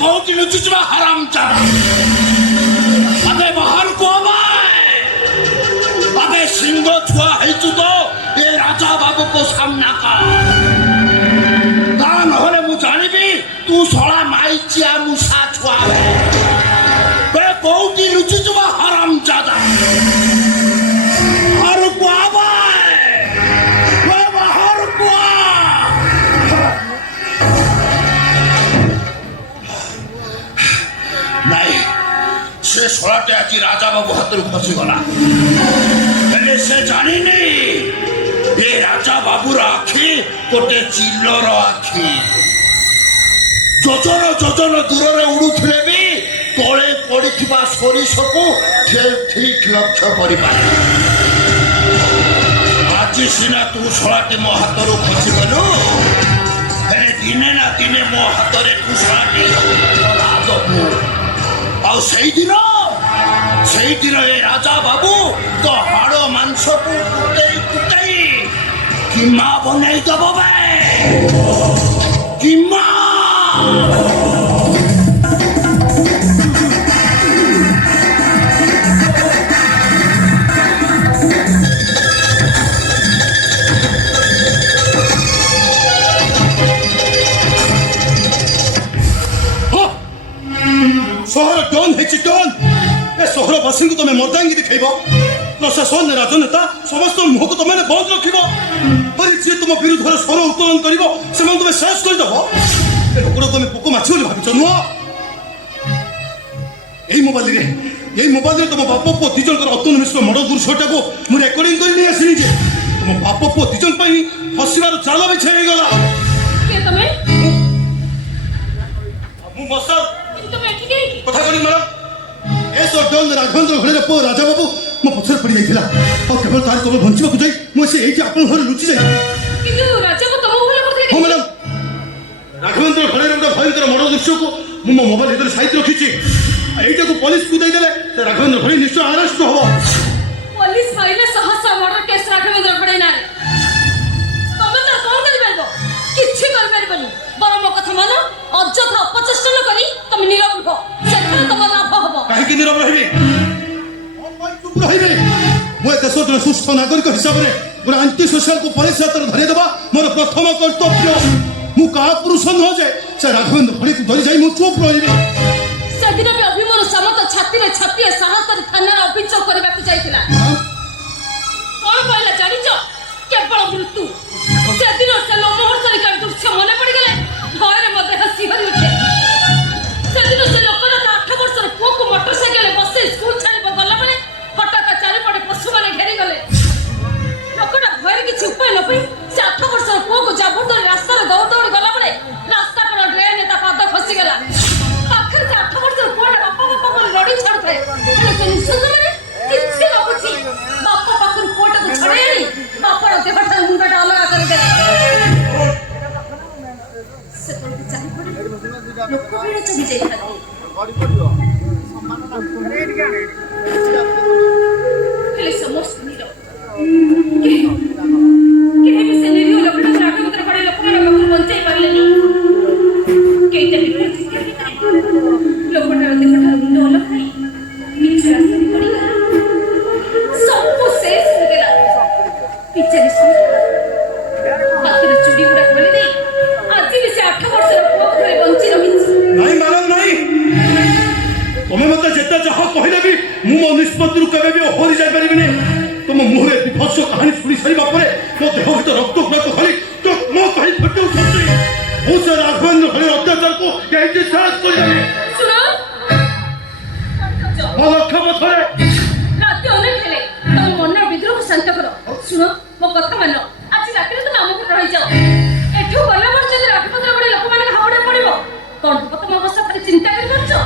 कौटी लुचुचबा हरामजादा अबे बाहर को अबे सिंह छुआ है तू तो ये राजा बाबू को सामना कर दान होले मु जानिबी तू सोला माइचिया मुसा छुआ है बे कौटी लुचुचबा हरामजादा बाहर को बे बाहर को नहीं से सोलाटे आज राजा बाबू हाथ फसी गला पहले से जानी नहीं ये राजा बाबू आखि गोटे चिल्लर आखि जोजन जोजन दूर में उड़ुले भी तले पड़ा सोरिष को ठीक लक्ष्य कर आज सीना तू सोलाटे मो हाथ खसी गलु दिने ना दिने मो हाथ में तू सोलाटे से दिन ये राजा बाबू तो हाड़ मांस को कुटाई कुटाई किमा बनाई दब किमा सहर डन है डन सहरवासी को तुम मर्दांगी देखेब प्रशासन राजनेता समस्त मुह को तुम बंद रख जी तुम विरुद्ध स्वर उत्तोलन कर तुम शेष करदेव लोक तुम पोक माछ भाव नुह यही मोबाइल तुम बाप पुओ दिजन अतुल मिश्र मर्डर दृश्यटा को मुझे रेकर्डिंग कर नहीं आसनी जे तुम बाप पुओ दिजन फसबार जाल बिछा गला कथा करी मैडम एसो डन राघवेंद्र घरे पो राजा बाबू मो पछर पड़ी जाइथिला और केवल तार तुम बंचिबा जाई मो से एठी आपन घर लुचि जाई किंतु राजा को तुम भूल करथे हो मैडम राघवेंद्र घरे गोटे भयंकर मर्डर दृश्य को मो मोबाइल भीतर साइट रखिछि एटा को पुलिस को दे देले ते राघवेंद्र घरे निश्चय अरेस्ट हो पुलिस फाइल सहसा मर्डर केस राघवेंद्र घरे ना तुम तो कोन कर परबो किछि कर परबनी बरम कथा मानो अଯଥା अपचेष्टा न करी तुम नीरव हो सेथरे तुम लाभ हबो काहे कि नीरव रहिबे अपन चुप रहिबे मो देशर सुस्थ नागरिक हिसाब रे गोटे आंटी सोशल को पुलिस हाथ धरे देबा मोर प्रथम कर्तव्य मु का पुरुष न जे से राघवेंद्र घरे को धरि जाई मु चुप रहिबे सेदिन भी अभिमन्यु समत छाती रे छाती साहस कर थाना अभियोग करबा को जाइतिला कोन कहला जानि छ केवल मृत्यु सेदिन से लोमहर सरकार दृश्य मने पड़ गेले भय रे मते हसी हरि उठे सेदिन से लोकना 8 वर्षर पुओ को मोटरसाइकिल बसे स्कूल छाड़ी गला बेले फटाका चारि पड़े पशु माने घेरी गले लोकना भय रे किछि उपाय न पई से 8 वर्षर पुओ को जबरदस्ती रास्ता रे दौड़ दौड़ गला बेले रास्ता पर ड्रेन ता पाद फसी गला आखिर से 8 वर्षर पुओ बापा बापा बोल लड़ी छाड़ थे हेले से निश्चित माने किछि लागुछि बापा पाखर पुओटा को छड़ेनी बापा रे देखा मुंडा अलग कर दे लोक चली जाइए समस्त चूड़ी गुड़ा खोली आज भी से 8 वर्ष बंची रही नहीं मैडम नहीं तुम्हें मत जिते जहाँ कहले भी मु मो निष्पत्ति केवे भी ओहरी जाई परिबिनी तुम मुहरे विभत्स कहानी सुनी सारिबा परे मो देह भीतर रक्त प्रत खाली तो मो कहि फटौ छथि मो से राघवेंद्र घरे अत्याचार को यही साहस कर जाने सुनो मो लक्ष्य पथरे रात अनेक हेले तुम मन विद्रोह शांत करो सुनो मो कथा मानो आज रात तुम आम घर रही जाओ एठू गला पर्यंत राघवेंद्र घरे लोक माने हावड़े पड़िबो कोन तुम अवस्था पर चिंता कर करछो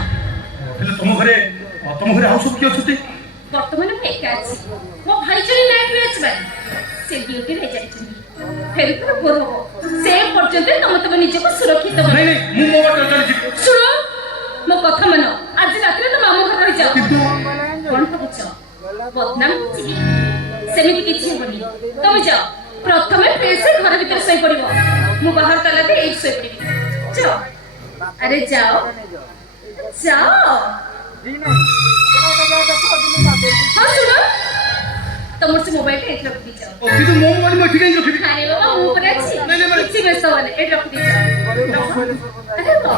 हेले तुम घरे आउ सब कि अछते वर्तमान में एका अछि मो भाई चली नायक रे अछि भाई से ड्यूटी रे जाइछी फेर तो बोर हो से पर्यंत तुम निज को सुरक्षित बनो नहीं नहीं मु मोबाइल चली जी सुनो मो कथा मानो आज रात तुम आम घर रही जाओ किंतु कोन कहछो बदनाम छी सेमिति किछि होनी तुम जाओ प्रथमे फेर से घर भीतर सही पड़िबो मु बाहर तला दे एक सही पड़िबी जाओ अरे जाओ जाओ हाँ सुनो तुम मुझसे मोबाइल पे रख दी जाओ কিন্তু ମୋ ମୋବାଇଲ ମୁଁ ଠିକ ରଖିବି अरे बाबा मुंह पर अच्छी किसी व्यस्त वाले ये रख दी जाओ अरे रखो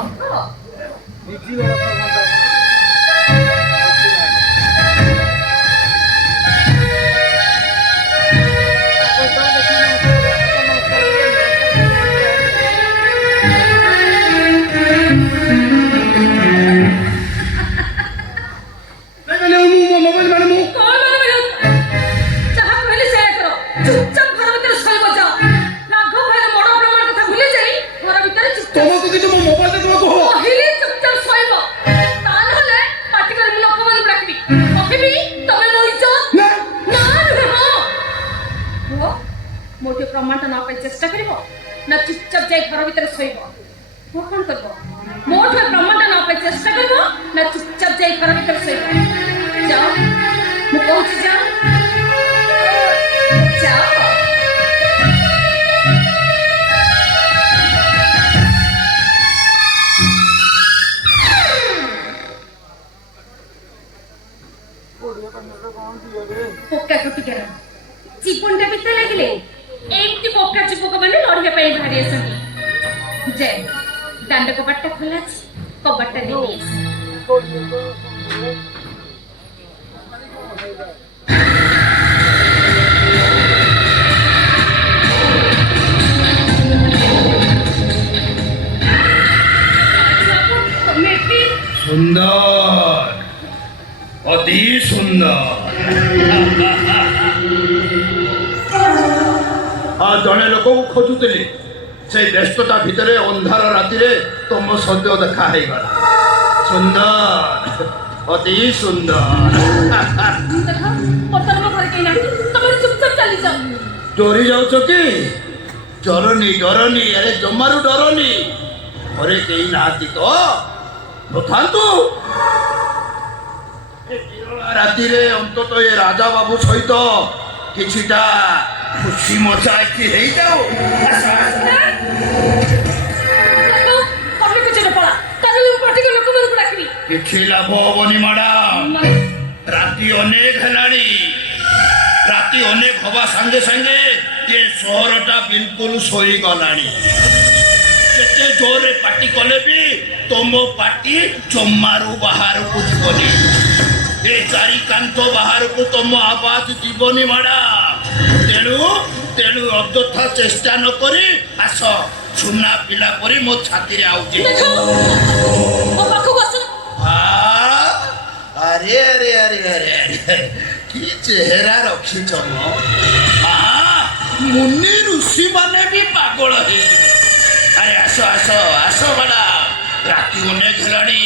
ମୋ ମୋବାଇଲ ମାନେ ମୁଁ कौन माने बोलो जहाँ पहले से करो चुपचाप घर भीतर सोई बजाओ राघव भाई मोड़ प्रमाण कथा भूले जाई घर भीतर चुपचाप ତମକୁ କିନ୍ତୁ ମୋ ମୋବାଇଲ ତୁମକୁ ହବ पहिले चुपचाप सोइब तानहले पार्टी कर लोक मान डाकबी कहबी तमे मोइछ ନା ना नुहे हां हो मोटे प्रमाण ना पाई चेष्टा करिवो ना चुपचाप जाई घर भीतर सोइब हो कोन करबो मोटे प्रमाण ना पाई चेष्टा करिवो ना चुपचाप जाई घर भीतर सोइब जाओ मु कहूची जाओ जाओ पोक्का कुटी कर जीवनटा बिता लागिले एमती पोक्का चुपक माने लड़िया पाई भारी असंती जय दांड कबाटटा खोला अछि कबाटटा नेली সুন্দর অতি সুন্দর জনে লোক খোঁজুলি সেই ব্যস্ততা ভিতরে ଅନ୍ଧାର ରାତିରେ ତମ ସଦ୍ୟ ଦେଖା ହେଇଗଲା ସୁନ୍ଦର ଅତି ସୁନ୍ଦର देखो पत्थर में घर के ना तुम चुपचाप चली जाओ ଡରି ଯାଉଛ କି ଡରନି ଡରନି ଆରେ ଜମାରୁ ଡରନି ଘରେ କେହି ନାହାନ୍ତି ତ ନଥାନ୍ତୁ ଏ ବିରଳା ରାତିରେ ଅନ୍ତତଃ ଏ ରାଜା ବାବୁ ସହିତ କିଛିଟା ଖୁସି ମଜା ଏଠି ହେଇଯାଉ ଆସ, ଆସ। देखो कमी कुछ न पड़ा काहे पार्टी के लोक मन को डाकबी କିଛି ଲାଭ ହବନି ମ୍ୟାଡାମ ରାତି ଅନେକ ହେଲାଣି ରାତି ଅନେକ ହବା ସାଙ୍ଗେ ସାଙ୍ଗେ ଏ ସହରଟା ବିଲକୁଲ ଶୋଇଗଲାଣି ଯେତେ ଜୋରରେ ପାଟି କଲେ ବି ତମ ପାଟି ଜମାରୁ ବାହାରକୁ ଯିବନି ଏ ଚାରି କାନ୍ଥ ବାହାରକୁ ତମ ଆବାଜ ଯିବନି ମ୍ୟାଡାମ ତେଣୁ ଅଯଥା ଚେଷ୍ଟା ନ କରି ଆସ ସୁନା ପିଲା ପରି ମୋ ଛାତିରେ ଆଉଚି देखो ओ पाखो बस अरे अरे अरे अरे अरे कि चेहरा रखिछ म मुनि ऋषि माने भी पागल हे अरे आस आस आस बड़ा राति अनेक हेलाणी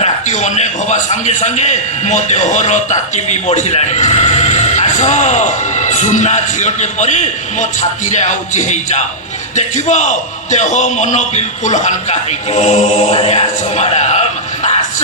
राति अनेक हवा संगे संगे मो देहर ताती भी बढ़िलाणी आस सुना झीटे परी मो छाती रे आउची हेई जाओ देखिब देह मन बिल्कुल हल्का हेई अरे आस मैडम आस